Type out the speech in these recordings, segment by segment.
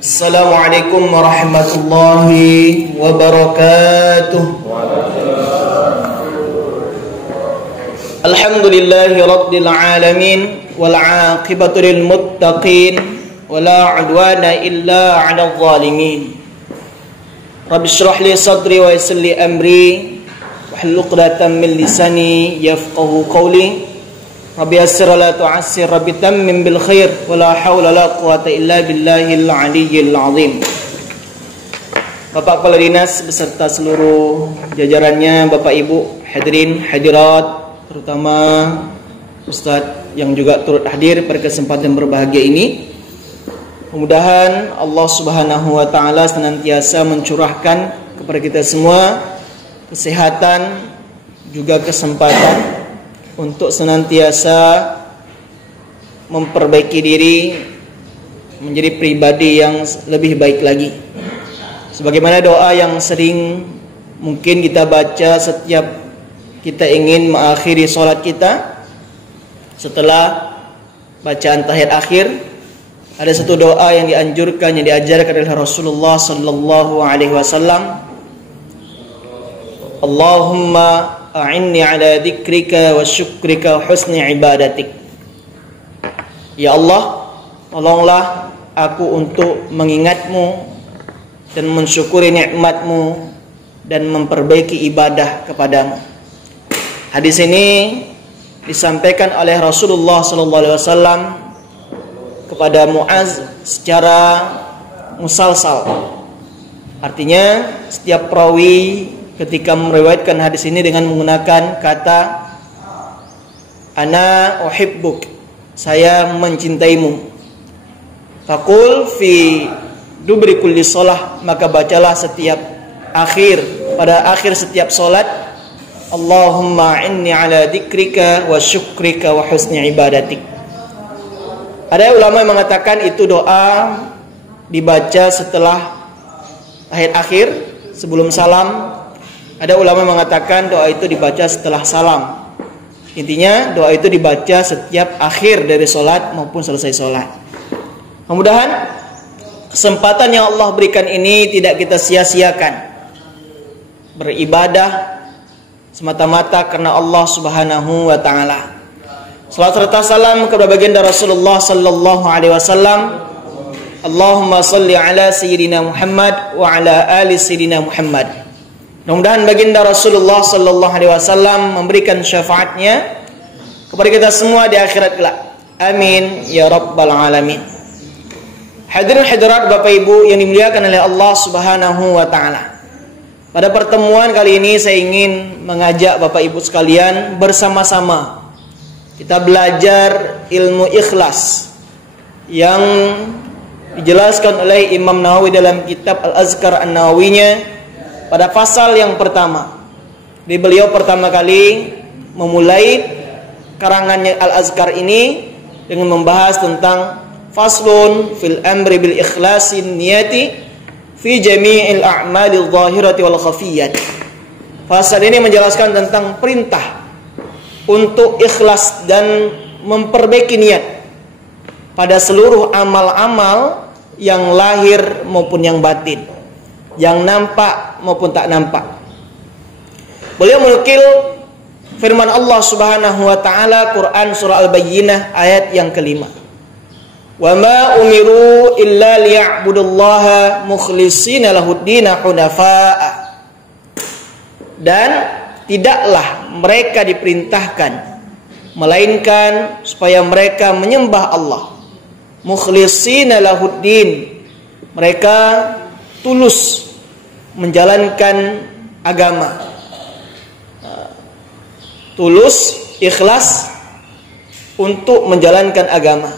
Assalamualaikum warahmatullahi wabarakatuh. Alhamdulillahi rabbil alamin wal aqibatu lil muttaqin wala udwana illa 'alal zalimin. Rabbi shrah li sadri wa yassir li amri wahlul 'uqdatam min lisani yafqahu qawli. Rabbi yassir la tu'assir, Rabbi tammim bil khair wala haula la quwata illa billahil aliyyil azim. Bapak Kepala Dinas beserta seluruh jajarannya, Bapak Ibu hadirin hadirat, terutama Ustadz yang juga turut hadir pada kesempatan berbahagia ini. Mudah-mudahan Allah Subhanahu wa taala senantiasa mencurahkan kepada kita semua kesehatan juga kesempatan untuk senantiasa memperbaiki diri menjadi pribadi yang lebih baik lagi. Sebagaimana doa yang sering mungkin kita baca setiap kita ingin mengakhiri sholat kita, setelah bacaan tahiyat akhir, ada satu doa yang dianjurkan, yang diajarkan oleh Rasulullah sallallahu alaihi wasallam. Allahumma a'inni ala dzikrika wa syukrika wa husni ibadatik. Ya Allah, tolonglah aku untuk mengingatmu dan mensyukuri nikmatmu dan memperbaiki ibadah kepadamu. Hadis ini disampaikan oleh Rasulullah sallallahu alaihi wasallam kepada Muaz secara musalsal. Artinya setiap perawi ketika meriwayatkan hadis ini dengan menggunakan kata ana uhibbuk, saya mencintaimu. Faqul fi dubri kulli shalah, maka bacalah setiap pada akhir setiap salat, Allahumma inni ala dzikrika wa syukrika wa husni ibadatik. Ada ulama yang mengatakan itu doa dibaca setelah tahiyat akhir sebelum salam. Ada ulama mengatakan doa itu dibaca setelah salam. Intinya doa itu dibaca setiap akhir dari sholat maupun selesai sholat. Mudah-mudahan kesempatan yang Allah berikan ini tidak kita sia-siakan. Beribadah semata-mata karena Allah Subhanahu wa taala. Salat serta salam kepada baginda Rasulullah sallallahu alaihi wasallam. Allahumma shalli ala sayyidina Muhammad wa ala ali sayyidina Muhammad. Mudah-mudahan baginda Rasulullah sallallahu alaihi wasallam memberikan syafaatnya kepada kita semua di akhirat kelak. Amin ya rabbal alamin. Hadirin hadirat Bapak Ibu yang dimuliakan oleh Allah Subhanahu wa taala. Pada pertemuan kali ini saya ingin mengajak Bapak Ibu sekalian bersama-sama kita belajar ilmu ikhlas yang dijelaskan oleh Imam Nawawi dalam kitab Al-Azkar An-Nawawinya. Pada pasal yang pertama, beliau pertama kali memulai karangannya Al-Azkar ini dengan membahas tentang faslun fil amri bil ikhlasin niyati fi jami'il a'malil zahirati wal khafiyyati. Pasal ini menjelaskan tentang perintah untuk ikhlas dan memperbaiki niat pada seluruh amal-amal yang lahir maupun yang batin, yang nampak maupun tak nampak. Beliau menukil firman Allah Subhanahu wa taala Quran surah Al-Bayyinah ayat yang kelima. Wa ma umiru illa liya'budullaha mukhlishina lahuddina hunafa'a. Dan tidaklah mereka diperintahkan melainkan supaya mereka menyembah Allah mukhlishina lahuddin, mereka tulus menjalankan agama, tulus ikhlas untuk menjalankan agama.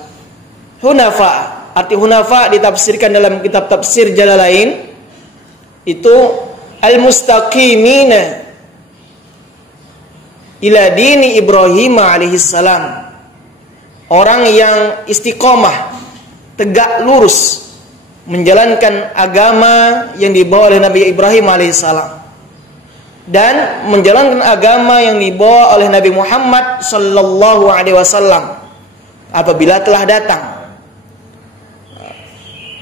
Hunafa, arti hunafa ditafsirkan dalam kitab tafsir Jalalain itu al-mustaqimina ila dini Ibrahim alaihissalam, orang yang istiqomah, tegak lurus menjalankan agama yang dibawa oleh Nabi Ibrahim alaihissalam dan menjalankan agama yang dibawa oleh Nabi Muhammad sallallahu alaihi wasallam apabila telah datang.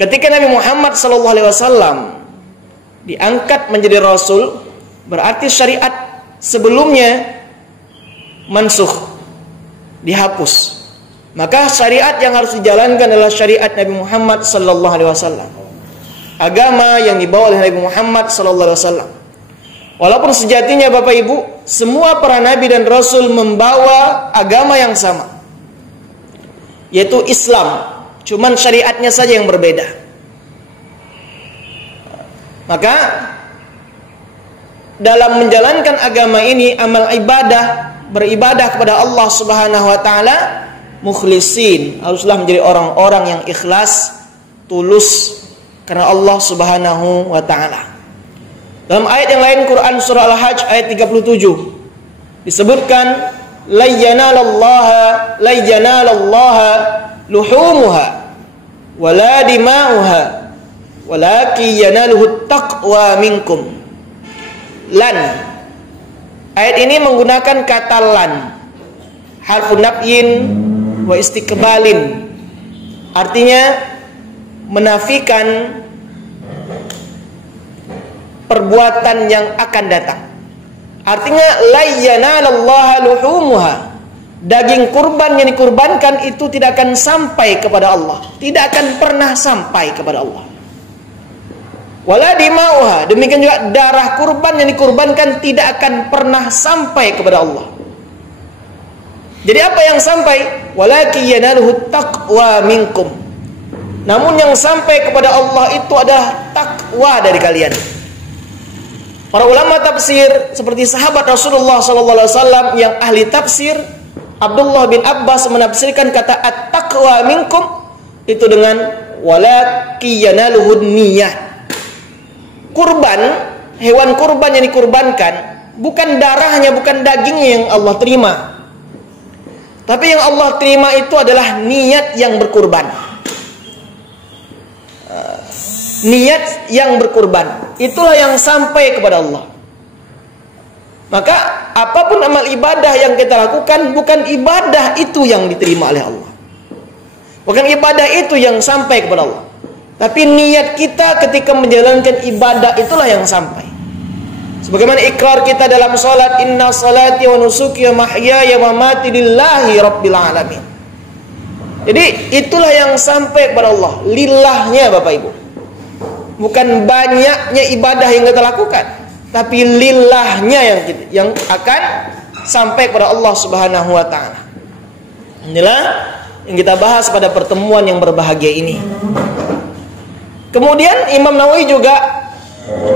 Ketika Nabi Muhammad SAW diangkat menjadi Rasul, berarti syariat sebelumnya mansukh, dihapus. Maka syariat yang harus dijalankan adalah syariat Nabi Muhammad SAW. Agama yang dibawa oleh Nabi Muhammad SAW. Walaupun sejatinya Bapak Ibu, semua para Nabi dan Rasul membawa agama yang sama, yaitu Islam. Cuman syariatnya saja yang berbeda. Maka dalam menjalankan agama ini, amal ibadah, beribadah kepada Allah Subhanahu wa taala, mukhlisin, haruslah menjadi orang-orang yang ikhlas, tulus karena Allah Subhanahu wa taala. Dalam ayat yang lain Quran surah Al-Hajj ayat 37 disebutkan la yanalallaha luhumuha wala dima'uha walakin yanaluhu taqwa minkum. Lan, ayat ini menggunakan kata lan, harfun nafyin wa istiqbalin, artinya menafikan perbuatan yang akan datang. Artinya la yanalallaha luhumuha, daging kurban yang dikurbankan itu tidak akan sampai kepada Allah, tidak akan pernah sampai kepada Allah. Wala dima'uha, demikian juga darah kurban yang dikurbankan tidak akan pernah sampai kepada Allah. Jadi apa yang sampai? Walakin yanaluhu taqwa minkum. Namun yang sampai kepada Allah itu adalah takwa dari kalian. Para ulama tafsir seperti sahabat Rasulullah SAW yang ahli tafsir, Abdullah bin Abbas menafsirkan kata at-taqwa minkum itu dengan walakin yanaluhu niyyah. Kurban, hewan kurban yang dikurbankan bukan darahnya, bukan dagingnya yang Allah terima, tapi yang Allah terima itu adalah niat yang berkurban. Niat yang berkurban, itulah yang sampai kepada Allah. Maka apapun amal ibadah yang kita lakukan, bukan ibadah itu yang diterima oleh Allah, bukan ibadah itu yang sampai kepada Allah, tapi niat kita ketika menjalankan ibadah itulah yang sampai. Sebagaimana ikrar kita dalam salat, inna salati wa nusuki wa mahyaya wa mamati lillahi rabbil alamin. Jadi itulah yang sampai kepada Allah, lillahnya Bapak Ibu. Bukan banyaknya ibadah yang kita lakukan, tapi lillahnya yang akan sampai kepada Allah Subhanahu wa taala. Inilah yang kita bahas pada pertemuan yang berbahagia ini. Kemudian Imam Nawawi juga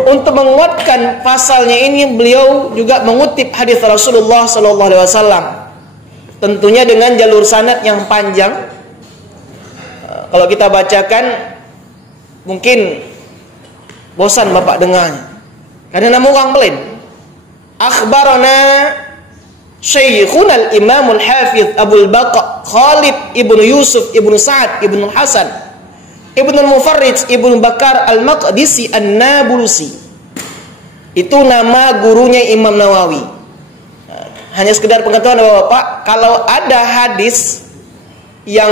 untuk menguatkan pasalnya ini, beliau juga mengutip hadis Rasulullah SAW, tentunya dengan jalur sanad yang panjang. Kalau kita bacakan mungkin bosan Bapak dengarnya, karena nama orang belen. Akhbarana Syekhuna al-Imam al-Hafiz Abul Baqa Khalid ibnu Yusuf ibnu Sa'ad ibnu Hasan ibnu Mufarrij ibnu Bakar al-Maqdisi an-Nabulusi. Itu nama gurunya Imam Nawawi. Hanya sekedar pengetahuan Bapak, kalau ada hadis yang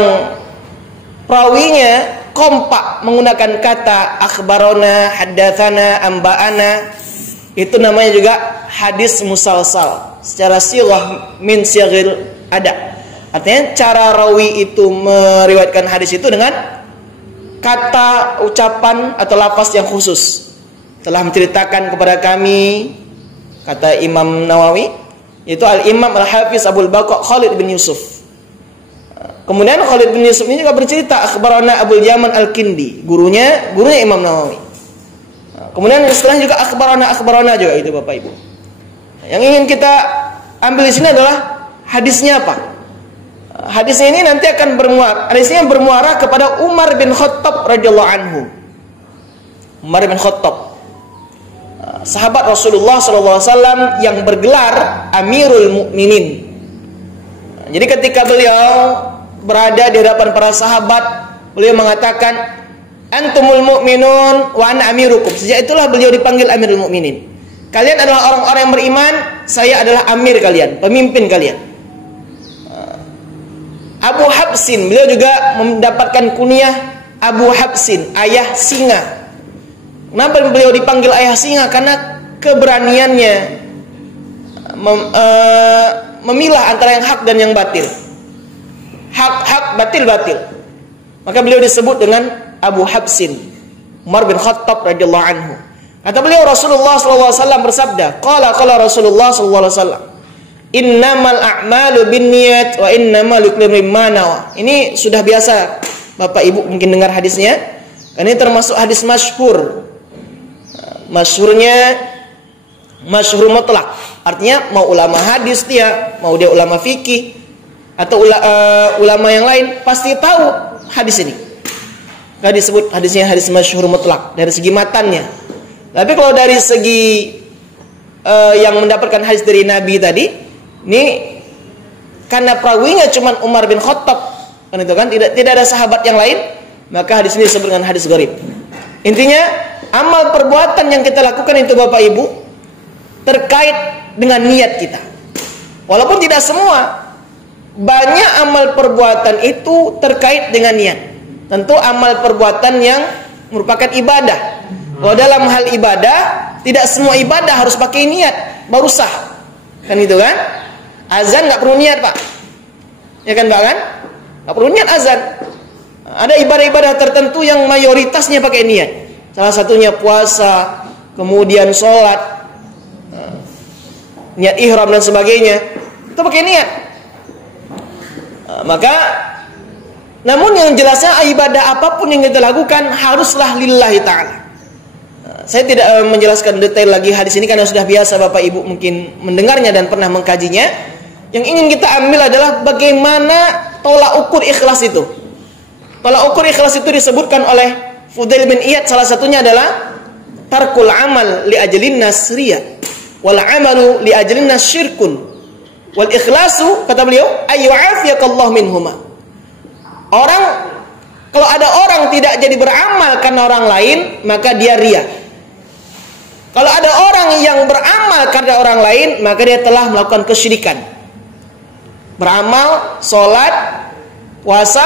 perawinya kompak menggunakan kata akhbarona, haddatsana, amba'ana, itu namanya juga hadis musalsal secara sirah min syaghil ada. Artinya cara rawi itu meriwayatkan hadis itu dengan kata, ucapan atau lafaz yang khusus. Telah menceritakan kepada kami, kata Imam Nawawi, itu Al-Imam Al-Hafiz Abul Baqa Khalid bin Yusuf. Kemudian Khalid bin Yusuf ini juga bercerita akhbarana Abul Yaman Al-Kindi, gurunya Imam Nawawi. Kemudian setelahnya juga akhbarana juga itu Bapak Ibu. Yang ingin kita ambil di sini adalah hadisnya apa? Hadisnya ini nanti akan bermuara kepada Umar bin Khattab radhiyallahu anhu. Umar bin Khattab, sahabat Rasulullah SAW yang bergelar Amirul Mukminin. Jadi ketika beliau berada di hadapan para sahabat, beliau mengatakan antumul mu'minun wa ana amirukum. Sejak itulah beliau dipanggil Amirul Mukminin. Kalian adalah orang-orang yang beriman, saya adalah amir kalian, pemimpin kalian. Abu Habsin, beliau juga mendapatkan kunyah Abu Habsin, ayah singa. Kenapa beliau dipanggil ayah singa? Karena keberaniannya memilah antara yang hak dan yang batil. Hak, batil. Maka beliau disebut dengan Abu Habsin, Umar bin Khattab radhiyallahu anhu. Kata beliau, Rasulullah SAW bersabda, qala Rasulullah SAW, innamal a'malu binniyat wa innamal likulli imrin ma nawa. Ini sudah biasa Bapak Ibu mungkin dengar hadisnya. Ini termasuk hadis masyhur. Masyhur mutlak. Artinya mau ulama hadis dia, mau dia ulama fikih atau ulama yang lain pasti tahu hadis ini. Enggak disebut hadisnya hadis masyhur mutlak dari segi matannya. Tapi kalau dari segi yang mendapatkan hadis dari Nabi tadi, ini karena perawinya cuma Umar bin Khattab, kan itu kan tidak ada sahabat yang lain, maka hadis ini disebut dengan hadis gharib. Intinya amal perbuatan yang kita lakukan itu Bapak Ibu terkait dengan niat kita. Walaupun tidak semua, banyak amal perbuatan itu terkait dengan niat. Tentu amal perbuatan yang merupakan ibadah. Kalau dalam hal ibadah, tidak semua ibadah harus pakai niat baru sah. Kan itu kan? Azan nggak perlu niat, Pak. Ya kan, Pak kan? Nggak perlu niat azan. Ada ibadah-ibadah tertentu yang mayoritasnya pakai niat. Salah satunya puasa, kemudian sholat, niat ihram dan sebagainya. Itu pakai niat. Namun yang jelasnya ibadah apapun yang kita lakukan haruslah lillahi ta'ala. Saya tidak menjelaskan detail lagi hadis ini karena sudah biasa Bapak Ibu mungkin mendengarnya dan pernah mengkajinya. Yang ingin kita ambil adalah bagaimana tolak ukur ikhlas itu. Tolak ukur ikhlas itu disebutkan oleh Fudail bin Iyad, salah satunya adalah tarkul amal li ajlin nasriya wal amalu li ajlin nasyirkun wal ikhlasu, kata beliau, ayyu'afiyakallahu minhuma. Kalau ada orang tidak jadi beramal karena orang lain, maka dia riya. Kalau ada orang yang beramal karena orang lain, maka dia telah melakukan kesyirikan. Beramal, sholat, puasa,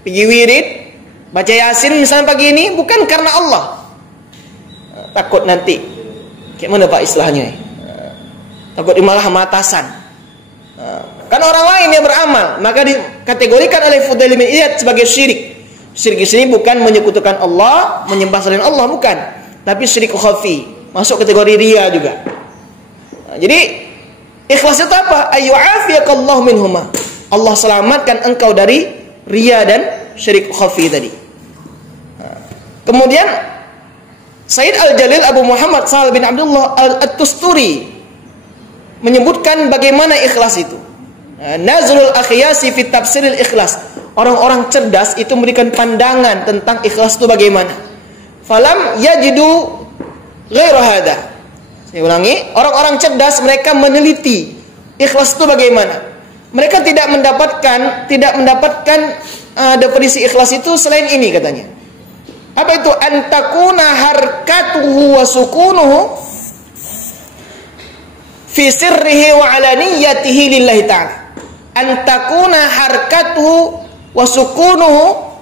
pergi wirid, baca yasin misalnya pagi ini, bukan karena Allah. Takut nanti, kayak mana Pak istilahnya? Takut malah matasan. Kan orang lain yang beramal, maka dikategorikan oleh Fudail bin Iyad sebagai syirik. Syirik di sini bukan menyekutukan Allah, menyembah selain Allah, bukan. Tapi syirik khafi, masuk kategori riya juga. Jadi ikhlas itu apa? Ayyu'afiyakallahu minhuma. Allah selamatkan engkau dari riya dan syirik khafi tadi. Kemudian Sayyid Al-Jalil Abu Muhammad Sahal bin Abdullah At-Tusturi menyebutkan bagaimana ikhlas itu. Nazrul akhyasi fi tafsiril ikhlas. Orang-orang cerdas itu memberikan pandangan tentang ikhlas itu bagaimana. Falam yajidu ghairu hada. Saya ulangi, orang-orang cerdas mereka meneliti ikhlas itu bagaimana. Mereka tidak mendapatkan definisi ikhlas itu selain ini katanya. Apa itu? Antakuna harkatuhu wa sukunuhu fi sirrihi wa alaniyatihi lillahi ta'ala. Antakuna harkatuhu wa sukunuhu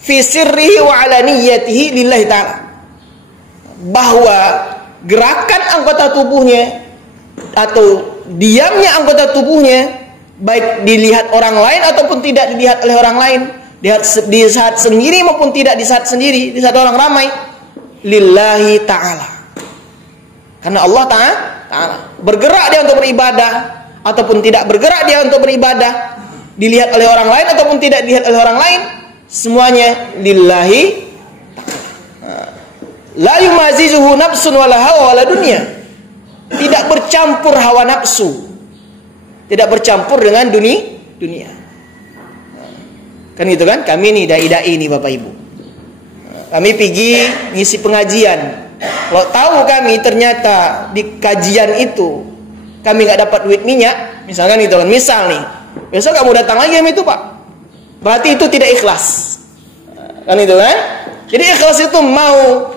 fi sirrihi wa alaniyatihi lillahi ta'ala. Bahwa gerakan anggota tubuhnya atau diamnya anggota tubuhnya, baik dilihat orang lain ataupun tidak dilihat oleh orang lain, di saat sendiri maupun tidak di saat sendiri, di saat orang ramai, lillahi ta'ala. Karena Allah ta'ala. Bergerak dia untuk beribadah ataupun tidak bergerak dia untuk beribadah, dilihat oleh orang lain ataupun tidak dilihat oleh orang lain, semuanya lillahi ta'ala. La yumazizuhu nafsun wala hawa wala dunya. Tidak bercampur hawa nafsu, tidak bercampur dengan dunia. Kan gitu kan? Kami nih dai-dai nih Bapak Ibu. Kami pergi ngisi pengajian. Kalau tahu kami ternyata di kajian itu kami nggak dapat duit minyak, misalkan itu kan, misal nih, besok kamu datang lagi kami itu Pak. Berarti itu tidak ikhlas. Kan itu kan? Jadi ikhlas itu mau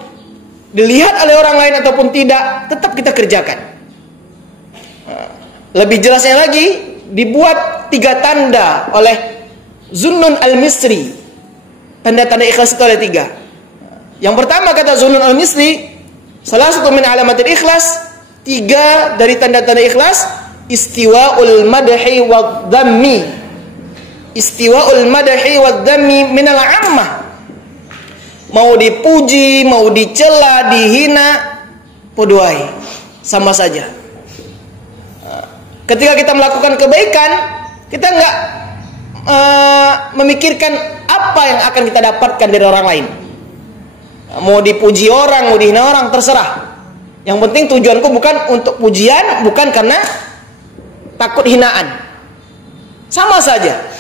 dilihat oleh orang lain ataupun tidak, tetap kita kerjakan. Lebih jelasnya lagi, dibuat 3 tanda oleh Zunnun al-Misri. tanda-tanda ikhlas itu ada 3. Yang pertama kata Zunnun al-Misri, salah satu min alamatil ikhlas, 3 dari tanda-tanda ikhlas, istiwa'ul madhi wad dhammi. Istiwa'ul madhi wad dhammi minal ammah. Mau dipuji, mau dicela, dihina, podoai, sama saja. Ketika kita melakukan kebaikan, kita enggak memikirkan apa yang akan kita dapatkan dari orang lain. Mau dipuji orang, mau dihina orang, terserah. Yang penting tujuanku bukan untuk pujian, bukan karena takut hinaan. Sama saja.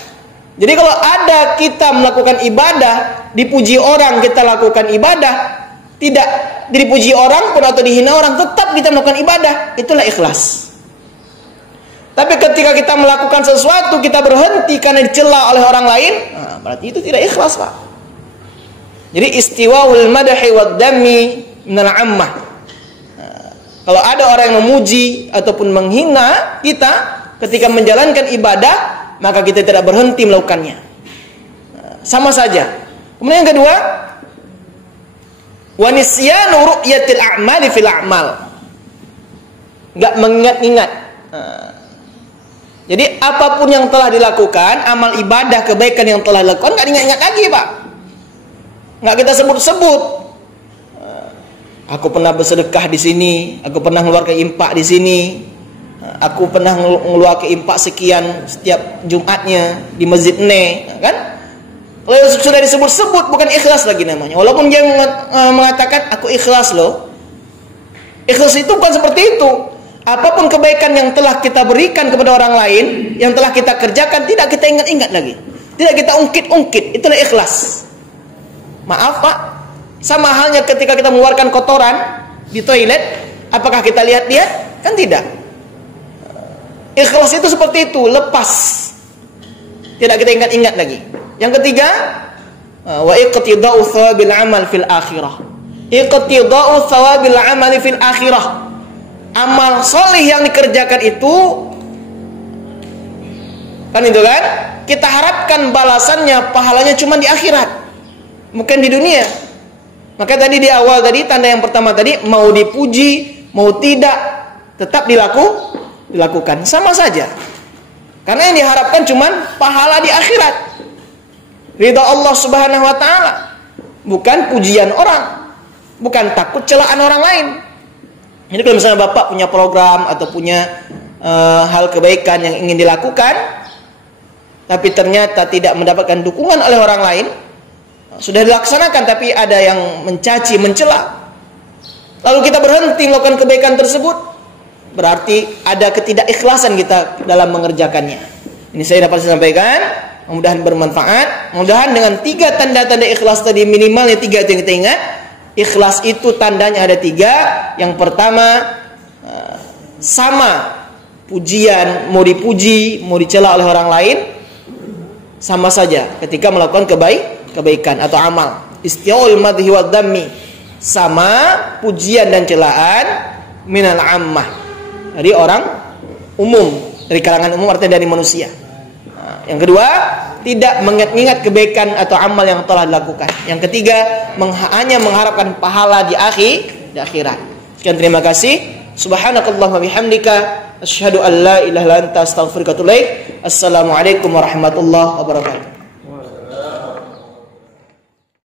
Jadi kalau ada kita melakukan ibadah, dipuji orang kita lakukan ibadah, tidak dipuji orang pun atau dihina orang, tetap kita melakukan ibadah, itulah ikhlas. Tapi ketika kita melakukan sesuatu, kita berhenti karena dicela oleh orang lain, nah, berarti itu tidak ikhlas, Pak. Jadi istiwaul madhi wad dhammi minal ammah. Kalau ada orang yang memuji ataupun menghina kita ketika menjalankan ibadah, maka kita tidak berhenti melakukannya. Sama saja. Kemudian yang kedua, wa nisyanu ru'yatil a'mali fil a'mal. Enggak mengingat-ingat. Jadi apapun yang telah dilakukan, amal ibadah, kebaikan yang telah dilakukan, enggak diingat-ingat lagi, Pak. Nggak kita sebut-sebut. Aku pernah bersedekah di sini, aku pernah mengeluarkan infak di sini, aku pernah mengeluarkan infak sekian setiap Jumatnya di masjid ini, kan? Kalau sudah disebut-sebut bukan ikhlas lagi namanya. Walaupun dia mengatakan aku ikhlas loh. Ikhlas itu bukan seperti itu. Apapun kebaikan yang telah kita berikan kepada orang lain, yang telah kita kerjakan, tidak kita ingat-ingat lagi, tidak kita ungkit-ungkit, itulah ikhlas. Maaf Pak, sama halnya ketika kita mengeluarkan kotoran di toilet, apakah kita lihat-lihat? Kan tidak. Ikhlas itu seperti itu, lepas, tidak kita ingat-ingat lagi. Yang ketiga, wa iqtida'u thawabil amal fil akhirah. Iqtida'u thawabil amal fil akhirah. Amal soleh yang dikerjakan itu, kan itu kan, kita harapkan balasannya, pahalanya cuma di akhirat, bukan di dunia. Maka tadi di awal tadi, tanda yang pertama tadi, mau dipuji, mau tidak, tetap dilakukan. Sama saja. Karena yang diharapkan cuma pahala di akhirat, ridha Allah Subhanahu wa ta'ala, bukan pujian orang, bukan takut celaan orang lain. Jadi kalau misalnya Bapak punya program atau punya hal kebaikan yang ingin dilakukan, tapi ternyata tidak mendapatkan dukungan oleh orang lain, sudah dilaksanakan tapi ada yang mencaci, mencela, lalu kita berhenti melakukan kebaikan tersebut, berarti ada ketidakikhlasan kita dalam mengerjakannya. Ini saya dapat sampaikan, mudah-mudahan bermanfaat. Mudah-mudahan dengan 3 tanda-tanda ikhlas tadi, minimalnya 3 itu yang kita ingat. Ikhlas itu tandanya ada 3. Yang pertama, sama pujian, mau dipuji, mau dicela oleh orang lain, sama saja ketika melakukan kebaikan atau amal. Istiwa'ul madhi wad dhammi, sama pujian dan celaan minal ammah, dari orang umum, dari kalangan umum, artinya dari manusia. Yang kedua, tidak mengingat kebaikan atau amal yang telah dilakukan. Yang ketiga, hanya mengharapkan pahala di akhirat. Sekian, terima kasih. Subhanakallahumma bihamdika, asyhadu an la ilaha illa anta, astaghfiruka wa atubu ilaik. Assalamualaikum warahmatullahi wabarakatuh.